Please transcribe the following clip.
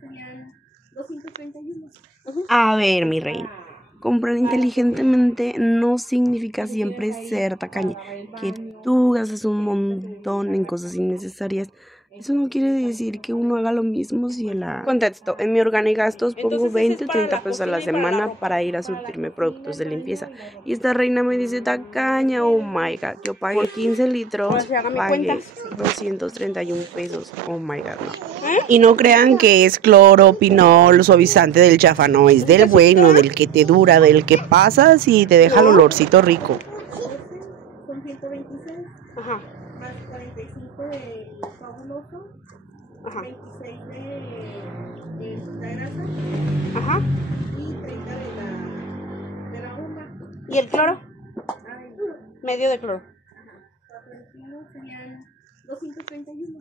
serían 231. A ver, mi reina. Comprar inteligentemente no significa siempre ser tacaña. Que tú gastes un montón en cosas innecesarias. Eso no quiere decir que uno haga lo mismo si la... Contexto, en mi Organigastos pongo 20 o 30 pesos a la semana para ir a surtirme productos de limpieza. Y esta reina me dice tacaña, oh my god. Yo pagué 15 litros, pagué 231 pesos, oh my god, no. Y no crean que es cloro, pinol, suavizante del chafa, no, es del bueno, del que te dura, del que pasas y te deja el olorcito rico. Son 126. Ajá. Más 45 de fabuloso. Ajá. 26 de la grasa. Ajá. Y 30 de la bomba. ¿Y el cloro? Medio de cloro. Ajá. 41 serían 231.